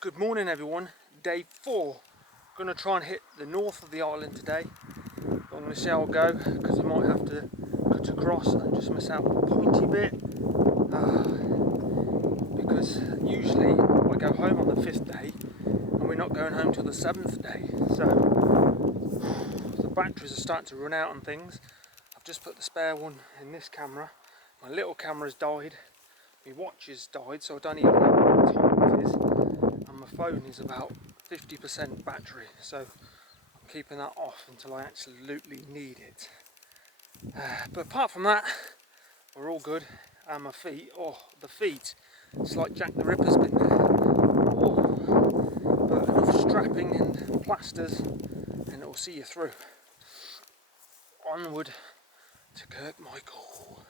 Good morning everyone, day 4. Going to try and hit the north of the island today. I'm going to see how I go because I might have to cut across and just miss out the pointy bit. Because usually I go home on the 5th day and we're not going home till the 7th day. So the batteries are starting to run out on things. I've just put the spare one in this camera. My little camera's died. My watch has died, so I don't even know what time it is. And my phone is about 50% battery, so I'm keeping that off until I absolutely need it. But apart from that, we're all good. And my feet, the feet, it's like Jack the Ripper's been there. But enough strapping and plasters and it will see you through. Onward to Kirkmichael.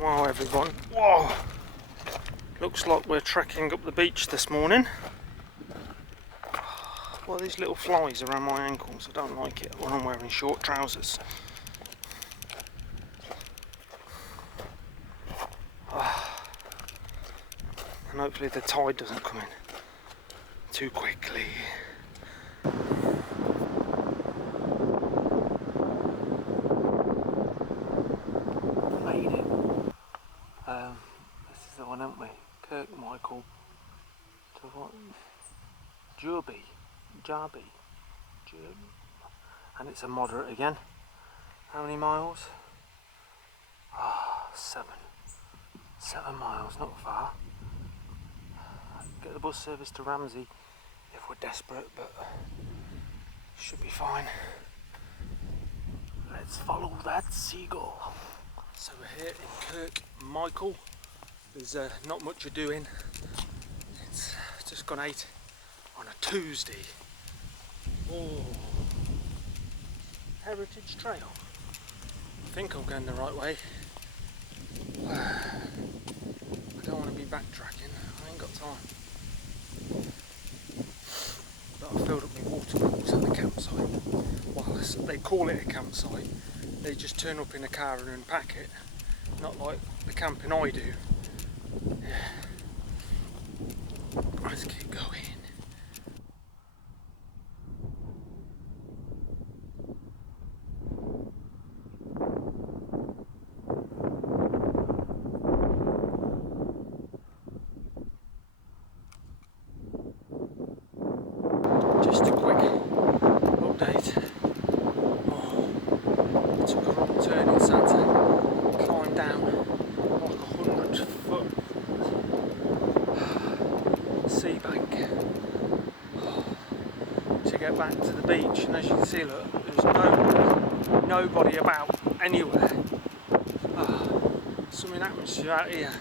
Wow everyone, whoa! Looks like we're trekking up the beach this morning. Well, these little flies around my ankles, I don't like it when I'm wearing short trousers. And hopefully the tide doesn't come in too quickly. Made it. This is the one, haven't we? Kirkmichael to what? Jarby. And it's a moderate again. How many miles? 7. 7 miles, not far. Get the bus service to Ramsey if we're desperate, but should be fine. Let's follow that seagull. So we're here in Kirkmichael. There's not much of doing. It's just gone 8 on a Tuesday. Oh, Heritage Trail. I think I'm going the right way. I don't want to be backtracking. I ain't got time. But I filled up my water bottles at the campsite. Well, they call it a campsite. They just turn up in a car and unpack it. Not like the camping I do. Let's keep going. Just a quick update. I took a wrong turn in Santa, climbed down like 100-foot sea bank to get back to the beach, and as you can see, look, there's nobody about anywhere. Something happens to you out here,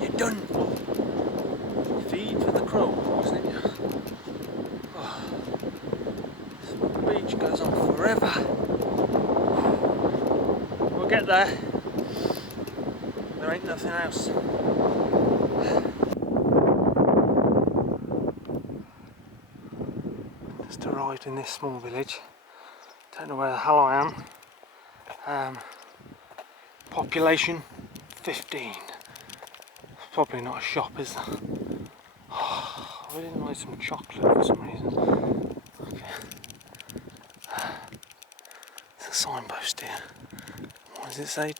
you're done for. Feed for the crows, isn't you? The beach goes on forever. We'll get there. There ain't nothing else. Just arrived in this small village. Don't know where the hell I am. Population 15. Probably not a shop, is there? I really like some chocolate for some reason. Okay. There's a signpost here. What does it say?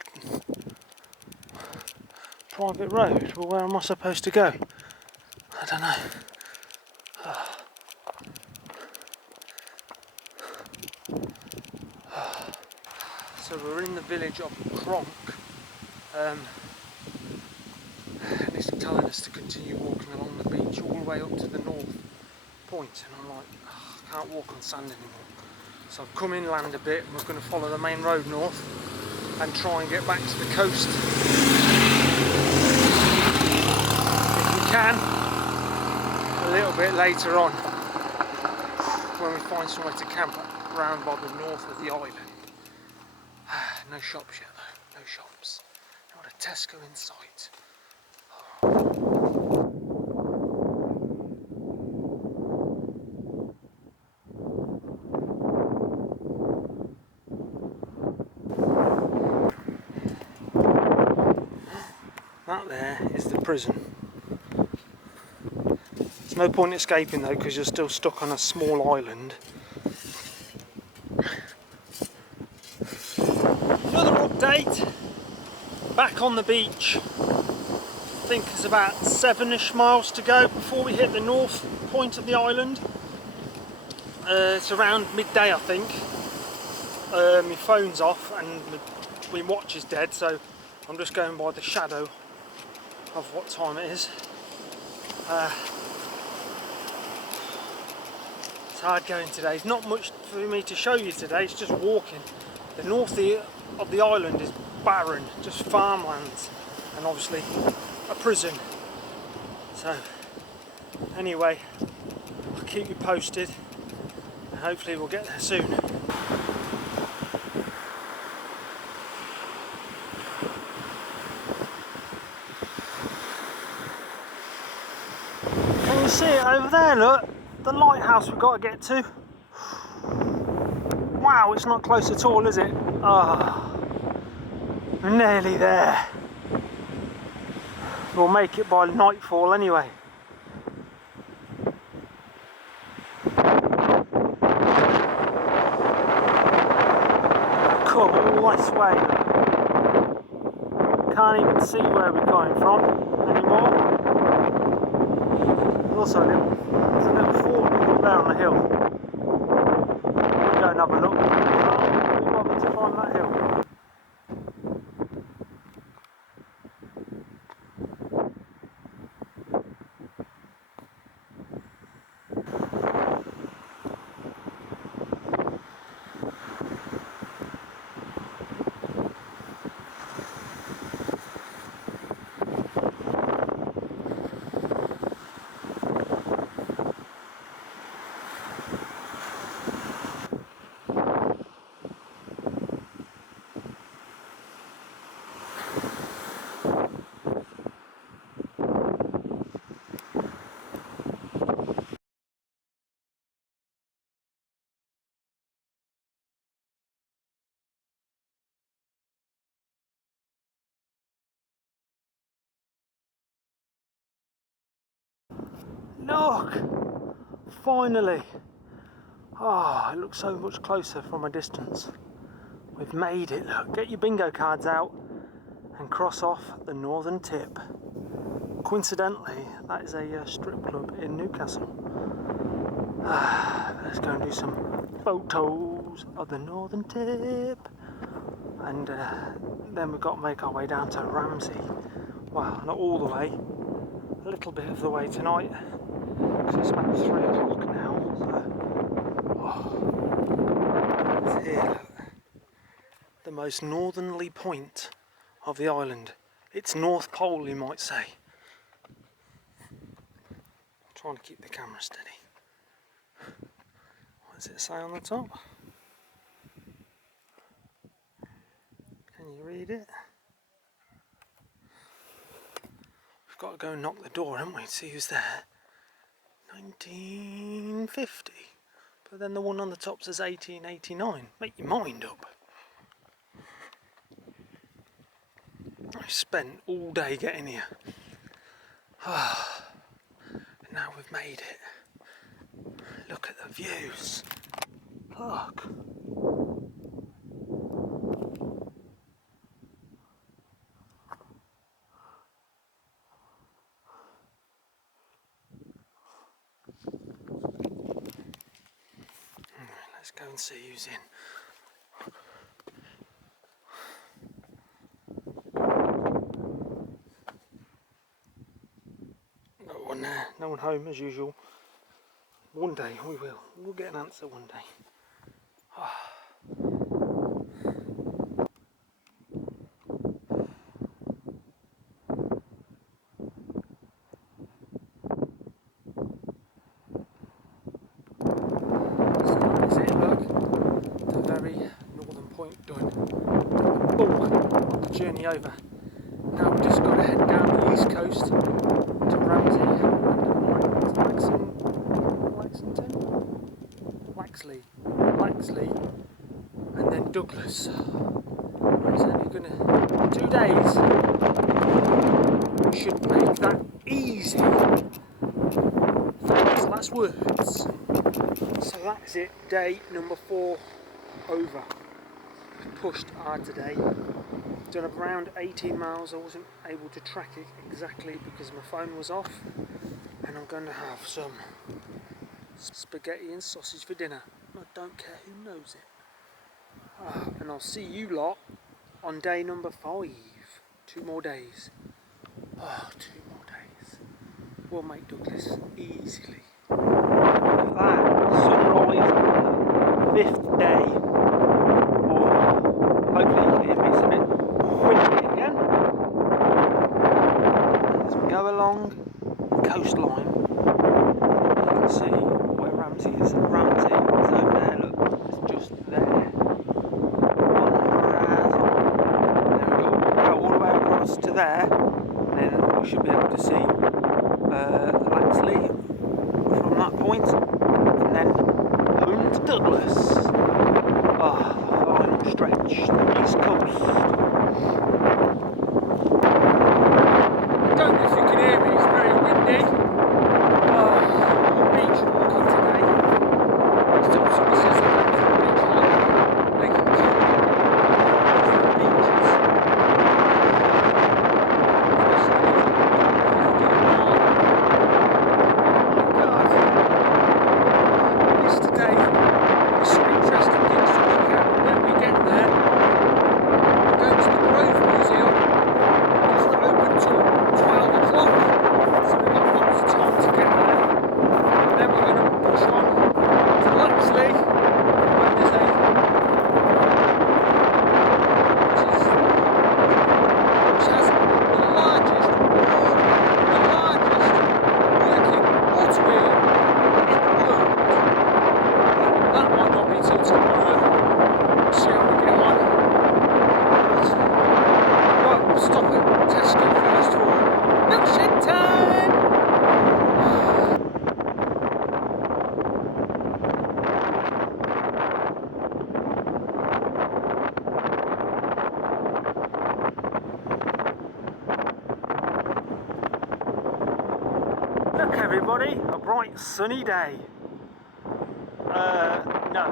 Private road? Well, where am I supposed to go? I don't know. So we're in the village of Kronk. And is telling us to continue walking along the beach all the way up to the north point, and I'm like, oh, I can't walk on sand anymore. So I've come inland a bit, and we're going to follow the main road north and try and get back to the coast if we can a little bit later on when we find somewhere to camp around by the north of the island. No shops yet though, no shops. Not a Tesco in sight. That there is the prison. There's no point escaping though because you're still stuck on a small island. Another update. Back on the beach. I think it's about 7ish miles to go before we hit the north point of the island. It's around midday I think. My phone's off and my watch is dead, so I'm just going by the shadow of what time it is. It's hard going today. There's not much for me to show you today, it's just walking. The north of the island is barren, just farmlands and obviously a prison. So anyway, I'll keep you posted and hopefully we'll get there soon. Can you see it over there? Look, the lighthouse we've got to get to. Wow, it's not close at all, is it? Ah, we're nearly there. We'll make it by nightfall anyway. Come all this way. Can't even see where we're coming from anymore. There's also there's a little fort up there on the hill. We'll go and have a look. Can't be bothered to climb that hill. Look! Finally! Oh, it looks so much closer from a distance. We've made it, look. Get your bingo cards out and cross off the northern tip. Coincidentally, that is a strip club in Newcastle. Let's go and do some photos of the northern tip. And then we've got to make our way down to Ramsey. Well, not all the way. A little bit of the way tonight. Because it's about 3 o'clock now. So, it's here, look. The most northerly point of the island. It's North Pole, you might say. I'm trying to keep the camera steady. What does it say on the top? Can you read it? We've got to go and knock the door, haven't we, to see who's there. 1950. But then the one on the top says 1889. Make your mind up. I spent all day getting here. And now we've made it. Look at the views. Look. Let's go and see who's in. one there. No one home as usual. One day we will. We'll get an answer one day. So that's it, look. The very northern point done. The bulk of the journey over. Now we've just got to head down the east coast to Ramsey and Laxley, and then Douglas. It's only gonna 2 days. Should make that easy. Famous last words. So that's it. Day number 4 over. Pushed hard today. Done around 18 miles. I wasn't able to track it exactly because my phone was off, and I'm going to have some spaghetti and sausage for dinner. I don't care who knows it. And I'll see you lot on day number 5. 2 more days. 2 more days. We'll make Douglas easily. Look at that sunrise on the 5th day. Hopefully you can hear me. It's a bit windy again. As we go along the coastline, you can see where Ramsey is. Ramsey is over there, look, it's just there. On Raad. And then we've got to go all the way across to there, and then we should be able to see Laxley from that point, and then home to Douglas. Final stretch, the east coast. I don't know if you can hear me, it's very windy. Beach walking today. Still someone says they're going for a beach walk. They can keep the beaches. God. This today, there's some interesting things to look at when we get there. We're going to the Grove Museum. It's not open till 12 o'clock, so we've got lots of time to get there. And then we're going to push on to Laxley, where there's a which has the largest working water wheel in the world. That might not be till tomorrow. See how we get on. Right, we'll stop at Tesco first for milkshake time! Look everybody, a bright sunny day. No.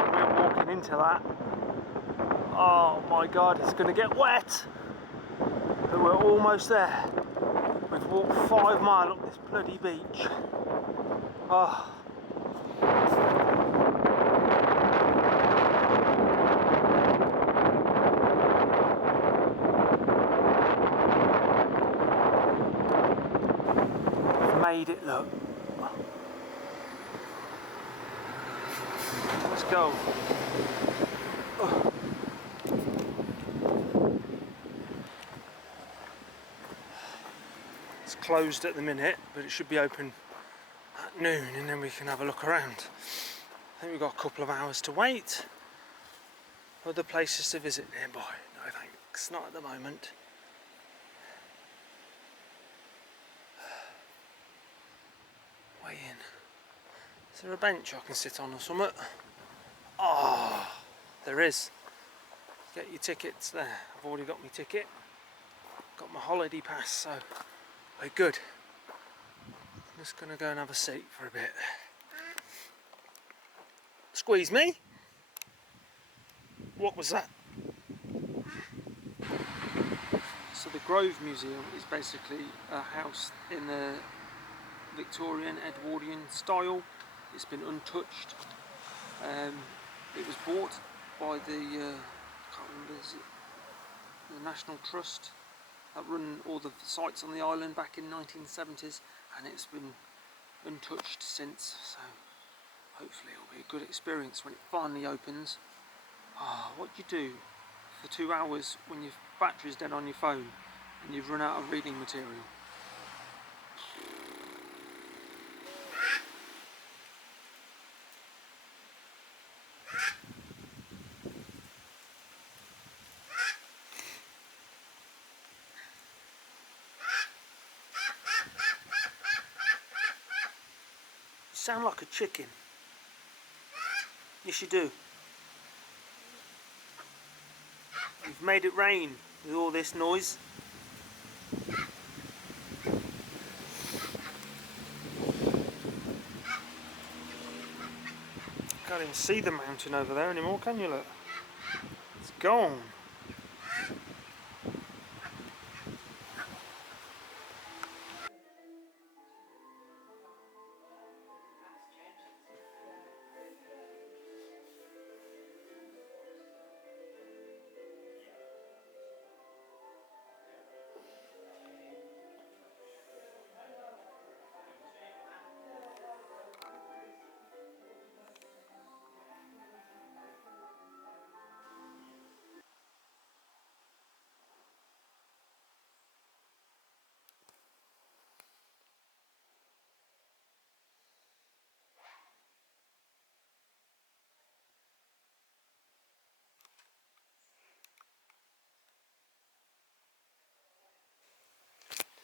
And we're walking into that. Oh my god, it's going to get wet. But we're almost there. We've walked 5 miles up this bloody beach. Made it, look. Let's go. It's closed at the minute, but it should be open at noon, and then we can have a look around. I think we've got a couple of hours to wait. Other places to visit nearby? No thanks, not at the moment. Way in. Is there a bench I can sit on or something? There is. Get your tickets there. I've already got my ticket. Got my holiday pass, so we're good. I'm just going to go and have a seat for a bit. Squeeze me. What was that? So the Grove Museum is basically a house in the Victorian Edwardian style. It's been untouched. It was bought by the I can't remember, is it the National Trust that run all the sites on the island back in 1970s, and it's been untouched since, so hopefully it'll be a good experience when it finally opens. What do you do for 2 hours when your battery's dead on your phone and you've run out of reading material? You sound like a chicken. Yes, you do. You've made it rain with all this noise. Can't even see the mountain over there anymore, can you? Look, it's gone.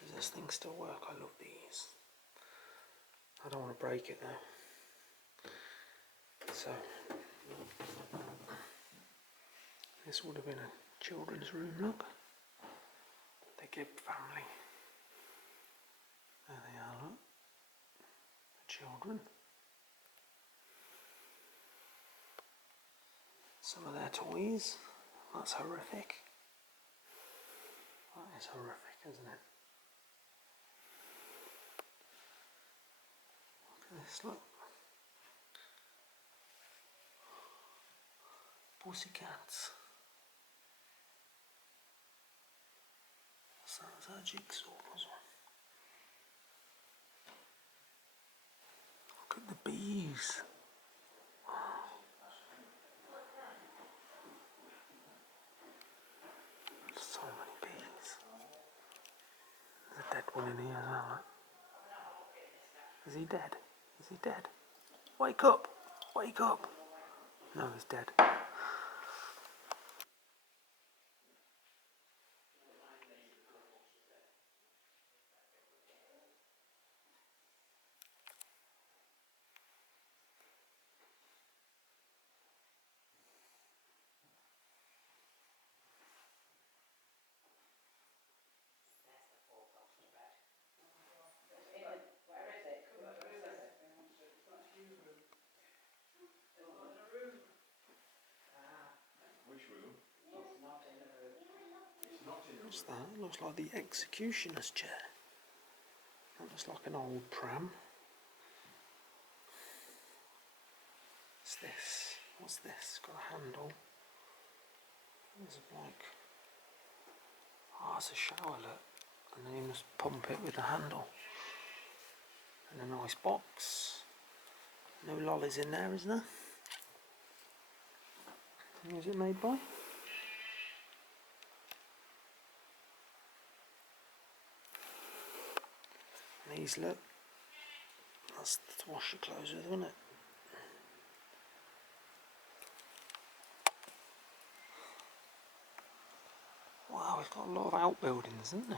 Does this thing still work? I love these. I don't want to break it though. So, this would have been a children's room, look. The Gibb family. There they are, look. The children. Some of their toys. That's horrific. That is horrific, isn't it? Look at this, look. Pussycats. What's that? Is that a jigsaw puzzle? Look at the bees. So many bees. There's a dead one in here as well. Look. Is he dead? Is he dead? Wake up! Wake up! No, he's dead. What's that? It looks like the executioner's chair. That looks like an old pram. What's this? What's this? Got a handle. There's like... oh, it's a shower, look. And then you must pump it with the handle. And a nice box. No lollies in there, is there? Who's it made by? These, look, that's to wash your clothes with, isn't it? Wow, we've got a lot of outbuildings, haven't they?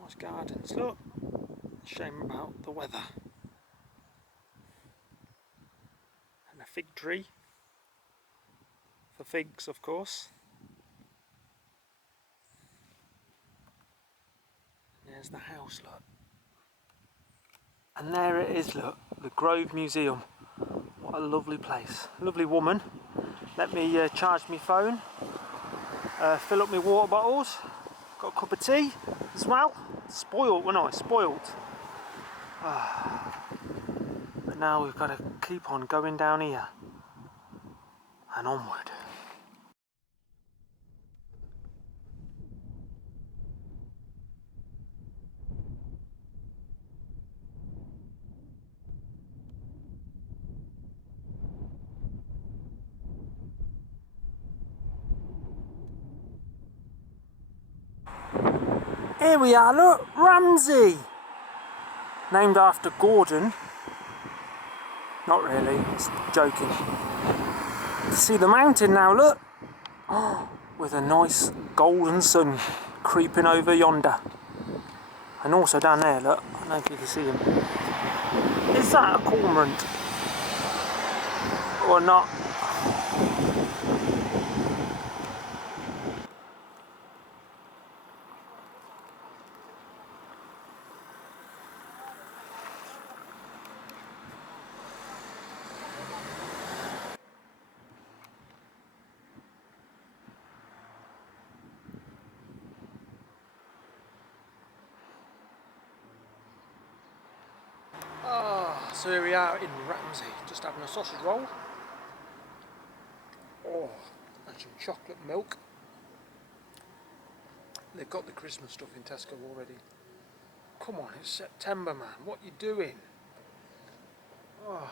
Nice gardens, look. Shame about the weather. And a fig tree. For figs, of course. There's the house, look. And there it is, look, the Grove Museum. What a lovely place. Lovely woman. Let me charge my phone. Fill up my water bottles. Got a cup of tea as well. Spoiled, wasn't I? Spoiled. And now we've got to keep on going down here and onward. Here we are, look, Ramsey! Named after Gordon. Not really, it's joking. See the mountain now, look! Oh, with a nice golden sun creeping over yonder. And also down there, look, I don't know if you can see him. Is that a cormorant? Or not? So here we are in Ramsey, just having a sausage roll. Oh, and some chocolate milk. They've got the Christmas stuff in Tesco already. Come on, it's September, man. What you doing? Oh,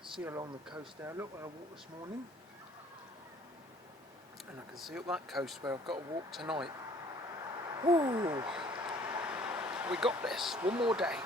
see along the coast there. Look where I walked this morning. And I can see up that coast where I've got to walk tonight. Woo! We got this. One more day.